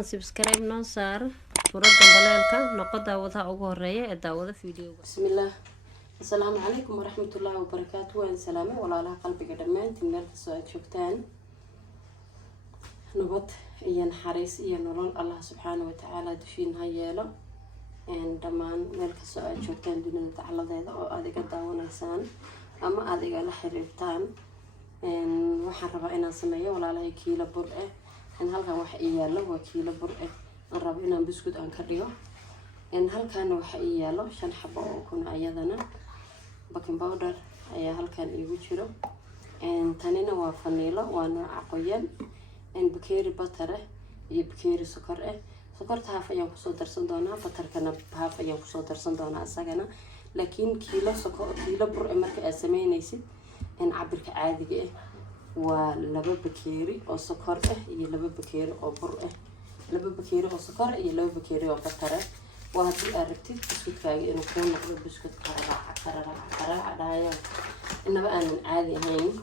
fadlan subscribe noo saar furada baleelka noqo daawadaha ugu horeeya ee daawada fiidiyowga. bismillaah assalaamu calaykum waraxmatullaahi wabarakaatu. waan salaamay walaalaha qalbiga dhammaantiin meel kastoo aad joogtaan. nabad iyo naxariis iyo nolol allah subxaana watacaala dushiin ha yeelo. dhammaan meel kastoo aad joogtaan dunida dacladeeda oo aad iga daawanaysaan ama aad igala xiriirtaan. waxaan rabaa inaan sameeyo walaalahay kiilo bur ah. halkan waxa ii yaalo waa kiilo bur ah. aan rabo inaan biskud aan ka dhigo. halkan waxa ii yaalo 5 xabo oo kuna ayadana baking powder ayaa halkan iigu jiro. tanina waa faniilo waa nooca qoyan. bakeeri butter ah iyo bakeeri sokor ah. sokorta haaf ayaan kusoo darsan doonaa, butterkana haaf ayaan kusoo darsan doonaa isagana. laakiin kiilo bur ah marka aad sameynaysid cabirka caadiga ah waa 2 bakeeri oo sokor ah iyo 2 bakeeri oo bur ah. 2 bakeeri oo sokor iyo 2 bakeeri oo butter ah. waa haddii aad rabtid biskudkaaga inuu kuu noqdo biskud qaraaca dhahayo inaba aanan caadi ahayn.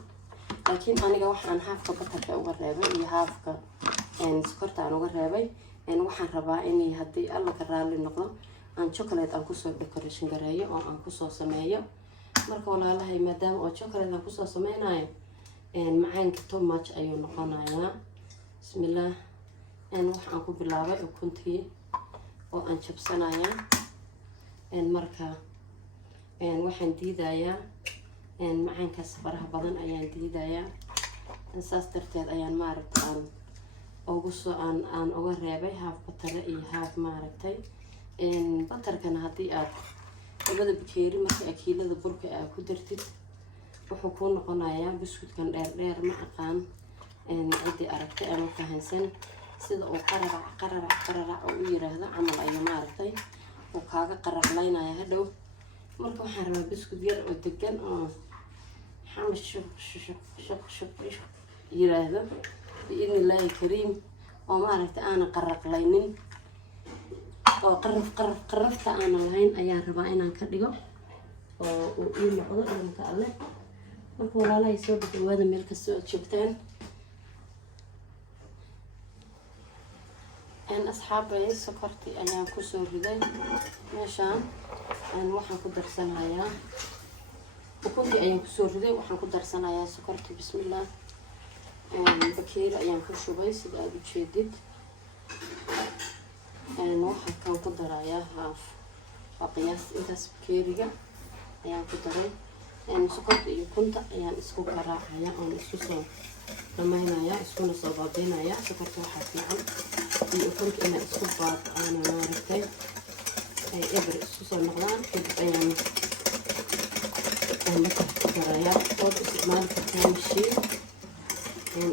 laakiin aniga waxaan haafka butterka uga reebay iyo haafka sokorta aan uga reebay. waxaan rabaa inay haddii alla ka raali noqdo aan chocolate aan kusoo decoration gareeyo oo aan kusoo sameeyo. marka walaalahay maadaama oo chocolate aan kusoo sameynayo macaanka too much ayuu noqonayaa. bismillaah waxaan ku bilaabay ukuntii oo aan jabsanayaa. marka waxaan diidayaa macaankaas faraha badan ayaan diidayaa. saas darteed ayaan maaragtay aan uga reebay haaf batare iyo haaf maaragtay batarkana haddii aad 2 bakeeri marka kiilada burka aad ku dartid wuxuu kuu noqonayaa biskudkan dheer ma aqaan cidii aragtay ama fahansan sida uu qararac oo u yiraahdo camal ayaa maaragtay uu kaaga qararlaynaya hadhow. marka waxaan rabaa biskud yar oo degan oo shaq yiraahdo biidnillaahi kariim oo maaragtay aanan qaraqlaynin oo qarafta aanan lahayn ayaan rabaa inaan ka dhigo oo uu ii noqdo dhanka alle. marka walaalahay soo dhawaada meel kastoo aad joogtaan. asxaabay sokortii ayaan kusoo riday meeshaan. waxaan ku darsanayaa ukuntii ayaan kusoo riday. waxaan ku darsanayaa sokortii. bismillaah bakeeri ayaan ku shubay sida aad u jeedid. waxaan ku darayaa haaf waa qiyaas intaas bakeeriga ayaan ku daray. sokorta iyo ukunta ayaan isku garaacaya oon isku soo dhamaynaya iskuna soo baabiinaya. sokorta waxaa fiican iyo ukunta inay isku baabacaan maaragtay ay eber isku soo noqdaan. kadib ayaan ku darayaa ood isticmaali kartaa mashiin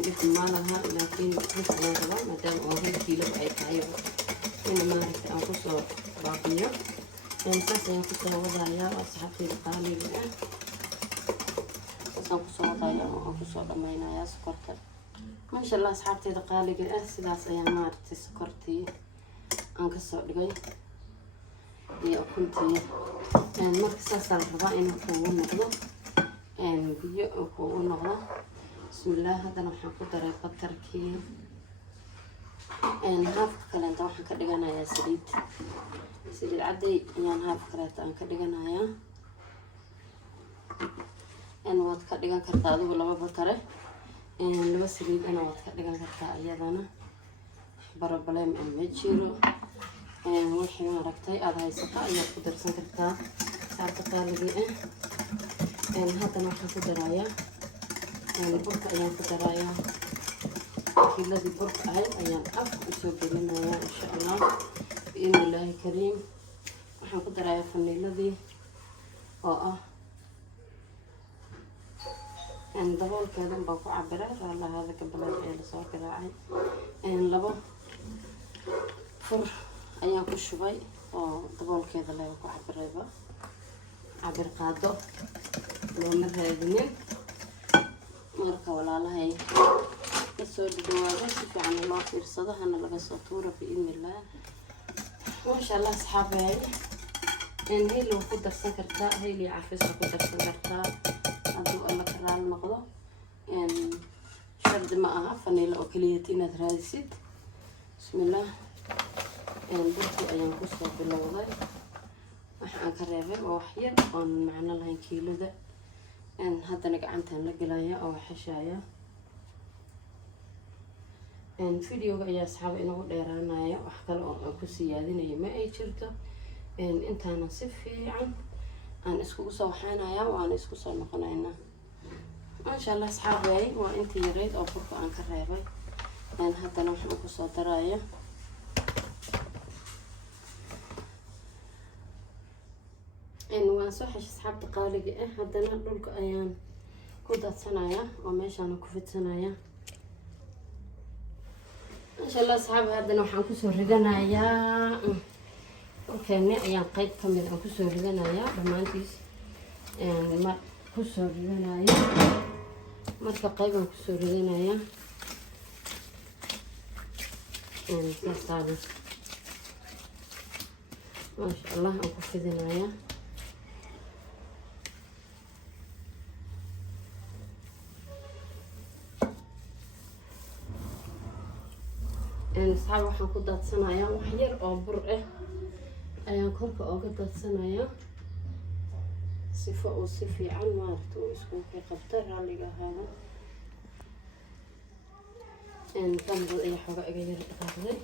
isticmaalaha. laakiin inta ayaan rabaa maadaama oo 1 kiilaba ay tahay in maaragtay aan kusoo baabiyo. saas ayaan kusoo wadayaa asxaabtayda qaaliga ah. saasaan kusoo wadayaa oo aan kusoo dhammaynayaa sokorta. maasha allah asxaabtayda qaaliga ah sidaas ayaan maaragtay sokortii aan kasoo dhigay iyo ukuntii. marka saasaan rabaa inuu kuugu noqdo biyo oo kuugu noqdo. bismillaah haddana waxaan ku daray batarkii. haafka kaleenta waxaan ka dhiganayaa saliid cadday ayaan haafka kaleeta aan ka dhiganayaa. waad ka dhigan kartaa adigu 2 batare 2 saliidana waad ka dhigan kartaa iyadana barabalem ma jiro. wixii maaragtay aad haysato ayaad ku darsan kartaa saarta qaaligii ah. haddana waxaan ku darayaa burka ayaan ku darayaa kiiladii burka ahayd ayaan afka usoo gelinayaa insha allah biidnillaahi kariim. waxaan ku darayaa faniiladii oo ah daboolkeedan baan ku cabiray raalahaada gabalada ee lasoo garaacay. 2 fur ayaan ku shubay oo daboolkeeda laga ku cabirayba cabir qaado looma raadinin. marka walaalahay kasoo dhawaada si fiican loo fiirsado hana laga soo tuuro biidnillaah. maasha allah asxaabay hayl waa ku darsan kartaa hayl iyo cafis waa ku darsan kartaa hadduu alla ka raali noqdo. shardi ma aha faniilo oo keliya inaad raadisid bismillaah burkii ayaan kusoo bilowday waxa aan ka reebay oo wax yar oon macno lahayn kiilada haddana gacantaan la gelaya oo xashaya videoga ayaa asxaaba inagu dheeraanaya wax kale oo aan ku siyaadinayo ma ay jirto intaana si fiican aan iskugu soo waxaynaya waan isku soo noqonaynaa maasha allah asxaabay waa intii yareyd oo burka aan ka reebay haddana waxaan ku soo daraya waan soo xeshay asxaabta qaaliga ah haddana dhulka ayaan ku daadsanaya oo meeshaan ku fidsanaya maasha allah asxaab haddana waxaan kusoo ridanayaa dhulkeeni ayaan qayb ka mid aan kusoo ridanayaa dhammaantiis kusoo ridanaya marka qayb aan kusoo ridanaya saasaana maasha allah aan ku fidinaya asxaab waxaan ku daadsanayaa wax yar oo bur ah ayaan korka ooga daadsanayaa sifo uu si fiican maaragta uu isku qabta raalliga ahaada kamrad ayaa xooga iga yar dhaqaaqday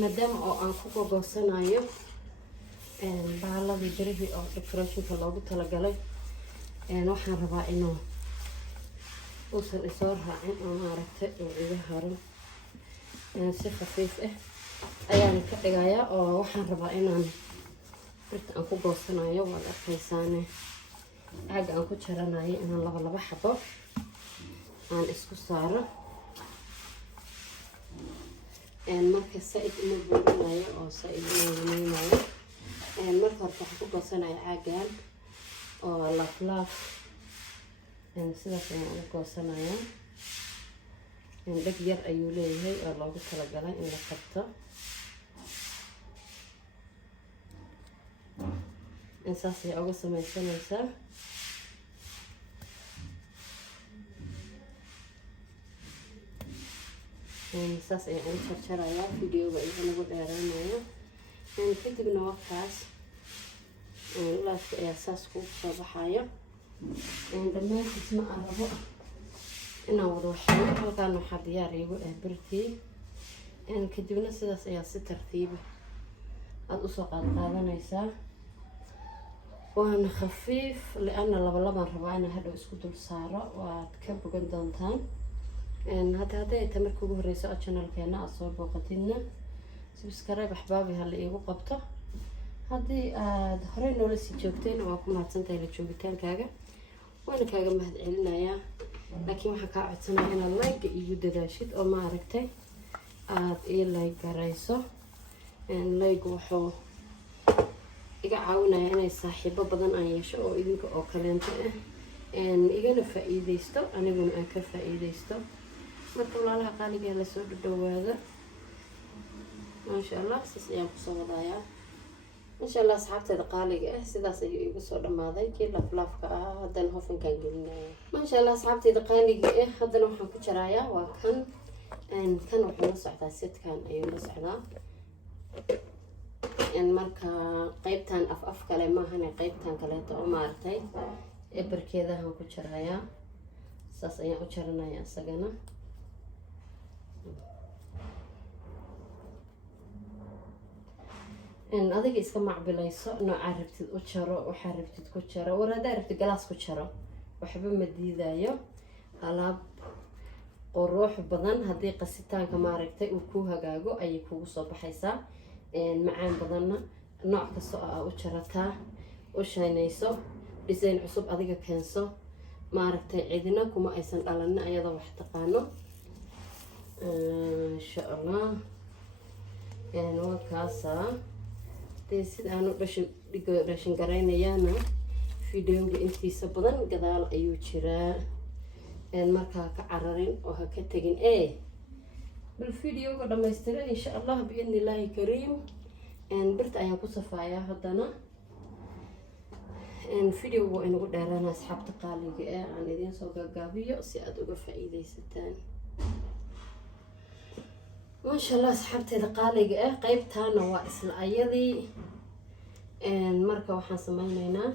maadaama oo aan ku gogoosanayo baaladii birihii oo decorationka loogu talagalay waxaan rabaa inuu uusan isoo raacin oo maaragtay oo iga harin si khafiif ah ayaan ka dhigayaa oo waxaan rabaa inaan birta aan ku goosanayo waad arkaysaane caaga aan ku jaranayo inaan laba xabo aan isku saaro marka saaid uma buurinayo oo saaid uma weynayo marka hore waxaan ku goosanaya caagan oo laaf sidaas ayaan ugu goosanaya dheg yar ayuu leeyahay oo loogu talagalay in la qabto saas ayaa uga samaysanaysaa saas ayaan ugu jarjarayaa videoga iyo nagu dheeraanaya kadibna waqtaas laafka ayaa saas kugu soo baxayo dhammaantiis ma aan rabo inaan wada waxeeyo halkaan waxaa diyaar iigu ah birtii kadibna sidaas ayaa si tartiiba aada usoo qaadanaysaa waana khafiif liana laban rabaa inaan hadhow isku dul saaro waad ka bogan doontaan hadday ay tahay marka ugu horeyso oo channelkeena aad soo booqatidna subscribe axbaabi hala iigu qabto haddii aad horey noola sii joogteen waa ku mahadsantahay la joogitaankaaga waana kaaga mahad celinayaa laakiin waxaan kaa codsanaya inaad like igu dadaashid oo maaragtay aad ii like garayso like wuxuu iga caawinaya inay saaxiibo badan aan yeesho oo idinka oo kaleento ah igana faa'iideysto aniguna aan ka faa'iideysto marka walaalaha qaaliga la soo dhawaado maasha allah sidaas ayaan kusoo wadayaa insha allah asxaabteeda qaaliga ah sidaas ayuu igu soo dhamaaday kii laaflaafka ah haddana hofankaan gelinaya maasha allah asxaabteeda qaaliga ah haddana waxaan ku jarayaa waa kan wuxuu la socdaa sidkan ayuu la socdaa marka qaybtan af kale maahane qaybtan kaleeto oo maaragtay ebarkeedahan ku jarayaa saas ayaan u jaranaya isagana adiga iska macbilayso noocaa rabtid u jaro waxaa rabtid ku jaro war haddaa rabtid galaas ku jaro waxba ma diidayo alaab qurux badan haddii qasitaanka maaragtay uu ku hagaago ayay kugu soo baxaysaa macaan badanna nooc kasta oo aa u jarataa u shaynayso design cusub adiga keenso maaragtay cidina kuma aysan dhalanin ayadoo wax taqaano insha allah waa kaasaa dee sida aan u dhashin garaynayaana videoga intiisa badan gadaal ayuu jiraa markaa ka cararin oo ha ka tegin بالفيديو قد ما يسترى إن شاء الله بإذن الله كريم. إن برت أيام كوسفايا هدنا إن فيديو إنه قد أرانا أصحاب تقاليد عن إذن سوق جابية سياد وقفة إيدي ستان ما شاء الله أصحاب تقاليد قيبتها نواقص الأيدي إن مركب وحنا سمينا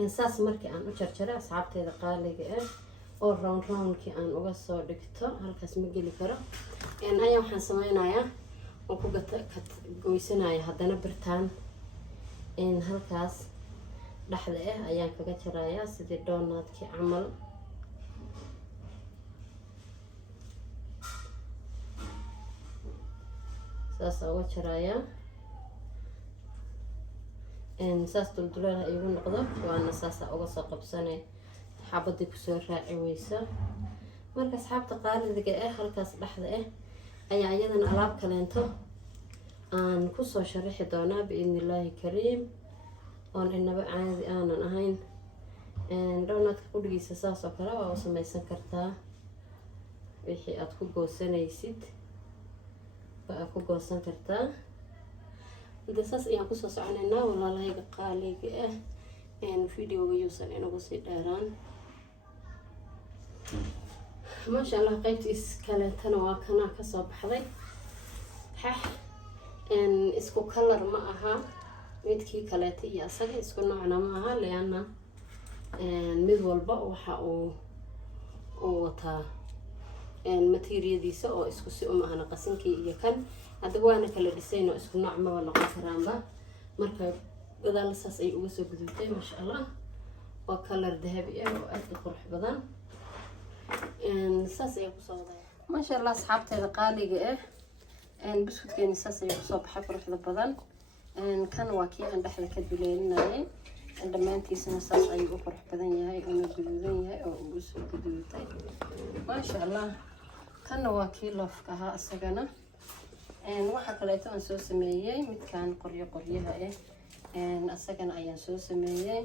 إن ساس مركب أنا وشرشرة أصحاب تقاليد oo round-kii aan uga soo dhigto halkaas ma geli karo ayaa waxaan samaynayaa oo ku goysanayaa haddana birtaan halkaas dhexda ayaan kaga jarayaa sidii donut-kii camal saas uga jarayaa saas duldulaha igu noqdo waana saas uga soo qabsanay xabadii kusoo raaci weysa marka asxaabta qaaliga halkaas dhexda ayaa iyadana alaab kaleento aan kusoo sharaxi doonaa biidnillaahi kariim oon inaba caadi aanan ahayn donutka qudhigiisa saas oo kale waa u samaysan kartaa wixii aad ku goosanaysid waa ku goosan kartaa hadda saas ayaan kusoo soconaynaa walaalahayga qaaliga videoga yuusan inagu sii dheeraan ما شاء الله قيبتيس كالتنا وكنا كسب حضي حح إن إسكو كلر معها ميدكي كالتي يا سجى إسكو نوعنا معها لأن مذول بق وحقو وتا الماتيريا دي سو إسكو سو معنا قسنكي يكن أدوانا كلا ديسينو إسكو نوع ما ولا قفران با مركب بدل أساس أي وسو جدودي ما شاء الله وكلر ذهبي وأدي قرح بدن ساس أيها كصوبة ما شاء الله أصحابتي القالقة بسكوت كان ساس أيها كصوبة حفرة البضل كان واكي عند أحد كدولين ناي عندما أنتي سنة ساس أيها كفرح بدن ياهي أو نجدودين ياهي أو بسكوت جدودتي ما شاء الله كان واكي لفكها السجنة واحد كلايتو أن سو سمية مت كان قرية السجنة أيها سو سمية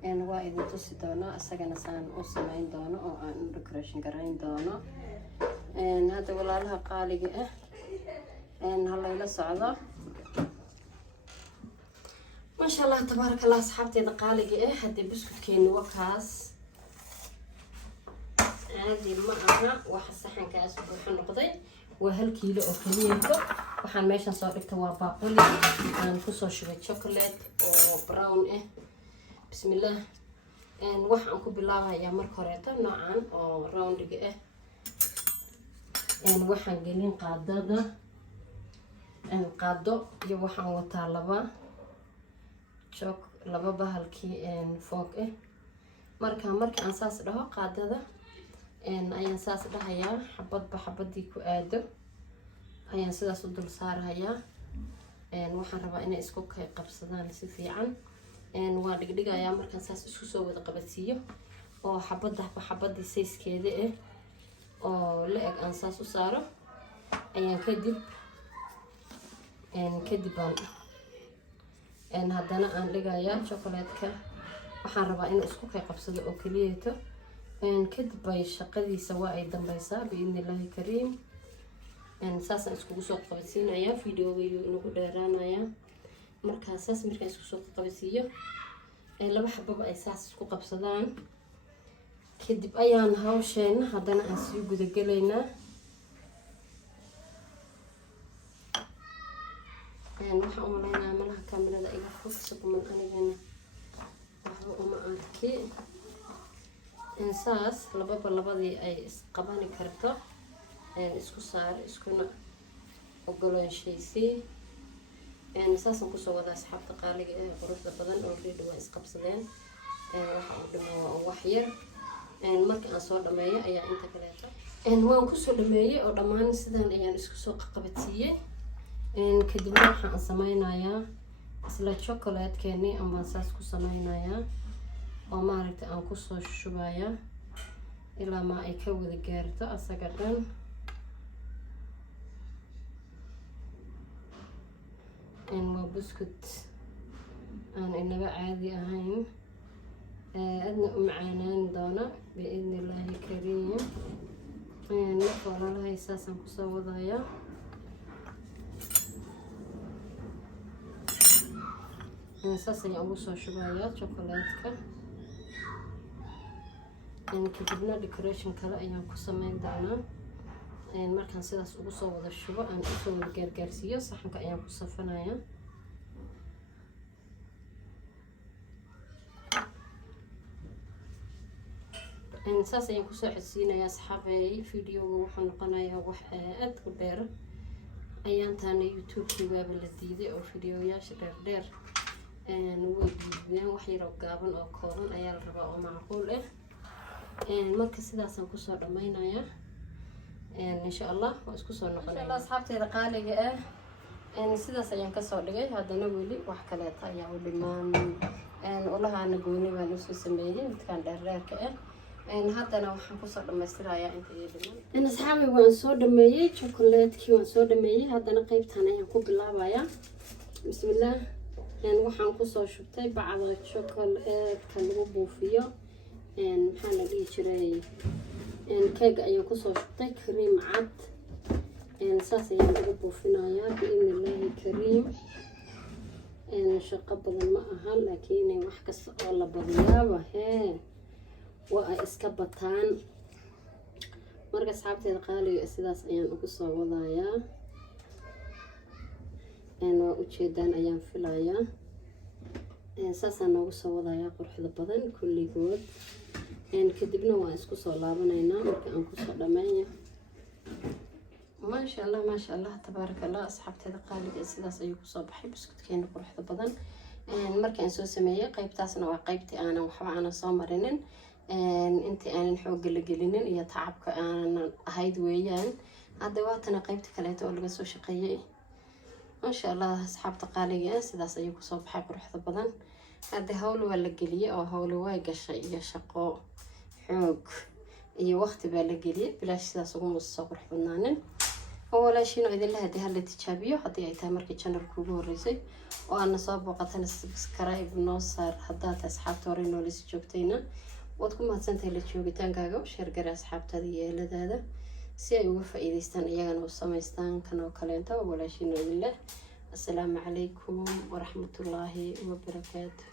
waa idin tusi doono asagana saan u samayn doono oo aan decoration garayn doono hadda walaalaha qaaliga halayla socdo ما شاء الله تبارك الله أصحابتي قالقة هدي بسكوتكين وكاس هذه معها واحد صحن كاس وحن نقضي وهالكيلو أو كليته وحن ماشان صارت باقولي نفسه شوية شوكولات وبراون بسم الله waxaan ku bilaabayaa marka horeeto noocan oo roundiga waxaan gelin qaado iyo waxaan wataa laba bahalkii foog markaan saas dhaho qaadada ayaan saas dhahayaa xabadba xabadii ku aado ayaan sidaas u dul saarayaa waxaan rabaa inay isku qabsadaan si fiican waa dhigdhigayaa markaan saas isku soo wada qabadsiiyo oo xabadii sizekeeda oo la eg aan saas u saaro ayaan kadib haddana aan dhigayaa chocolatka waxaan rabaa inuu isku qabsado oo keliyeeto kadib bay shaqadiisa waa ay dambaysaa biidnillaahi kariim saasaan iskugu soo qabadsiinayaa videogayu inagu dheeraanayaa markaas markaan isku soo qabsiiyo laba xababa ay saas isku qabsadaan kadib ayaan hawsheena haddana aan sii guda gelaynaa waxaan u maleynayaa malaha kaamirada iga fogsa kuman anigana waxba uma arki saas labadii ay isqabani karto isku saar iskuna ogolaanshaysii ساسن كسو ودا أصحاب تقاليد قروش بدن أو ريد وإسقبسدين waxa uu dhimo wax yar markii aan soo dhameeyo ayaa inta kaleeto waan ku soo dhameeyay oo dhamaan sidaan ayaan isku soo qabadsiiyay kadib waxaan sameynayaa isla chocolate keeni ama saas ku sameynayaa oo maaragtay aan ku soo shubayaa ilaa ma ay ka wada gaarto asaga dhan waa buskut aan inaga caadi ahayn أدنى معانان دونا بإذن الله كريم marka walaalahay saasaan kusoo wadayaa. saas ayaan ugu soo shubayaa chocolaate-ka. kadibna decoration kale ayaan ku sameyn doonaa. markaan sidaas ugu soo wada shubo aan usoo wada gaargaarsiiyo saxanka ayaan ku safanayaa. saas ayaan kusoo xidsiinayaa asxaabay. videoga wuxuu noqonayaa wax aad u dheer. ayaantaana youtube-kii waaba la diiday oo videoyaasha dheer way diideen. wax yar oo gaaban oo kooban ayaa la rabaa oo macquul ah. marka sidaasaan kusoo dhammaynayaa. insha allah waa isku soo noqonaya. insha allah asxaabteeda qaaliga ah sidaas ayaan kasoo dhigay. haddana weli wax kaleeta ayaa u dhimaan. ulahaana gooni baan usoo sameeyey midkaan dheerdheerka ah. haddana waxaan kusoo dhammaystirayaa inta iyo dhiman. asxaabay waan soo dhameeyey chocolatekii waan soo dhameeyey. haddana qaybtan ayaan ku bilaabayaa. bismillaah. waxaan kusoo shubtay bacda chocolatka lagu buufiyo. maxaa la dhihi jiray keega ayaan kusoo shubtay kariim cad. saas ayaan lagu buufinayaa biidnillaahi kariim. shaqo badan ma aha laakiin wax kasta oo la badiyaaba waa ay iska bataan. marka asxaabteeda qaaliga sidaas ayaan ugu soo wadayaa. waa ujeedaan ayaan filayaa. saasaan noogu soo wadayaa quruxda badan kulligood. kadibna waan isku soo laabanaynaa marka aan kusoo dhameeyo. maasha allah maasha allah tabaaraka allah. asxaabteeda qaaliga sidaas ayuu kusoo baxay buskudkeena quruxda badan. markaan soo sameeyey qaybtaasna waa qaybtii aanan waxba aanan soo marinin. intii aanan xoogga la gelinin iyo tacabka aanan ahayd weeyaan. hadda waatana qaybta kaleeto oo laga soo shaqeeyey. maasha allah asxaabta qaaliga sidaas ayuu kusoo baxay quruxda badan. hadda hawl waa la geliyey oo hawli way gashay iyo shaqo xoog iyo waqti baa la geliyey. bilaash sidaas uguma soo qurux badnaanin. oo walaashiin oo idinla hadii hala tijaabiyo haddii ay tahay markii channelka ugu horeysay oo aadna soo booqatana subscribe noo saar. haddaad asxaabta hore noolisi joogtayna waad ku mahadsantahay la joogitaankaaga. sheer gare asxaabtaada iyo eeladaada si ay uga faa'iidaystaan iyagana u samaystaan kan oo kaleento. walaashiin oo idinleh assalaamu calaykum waraxmatullaahi wabarakaatu.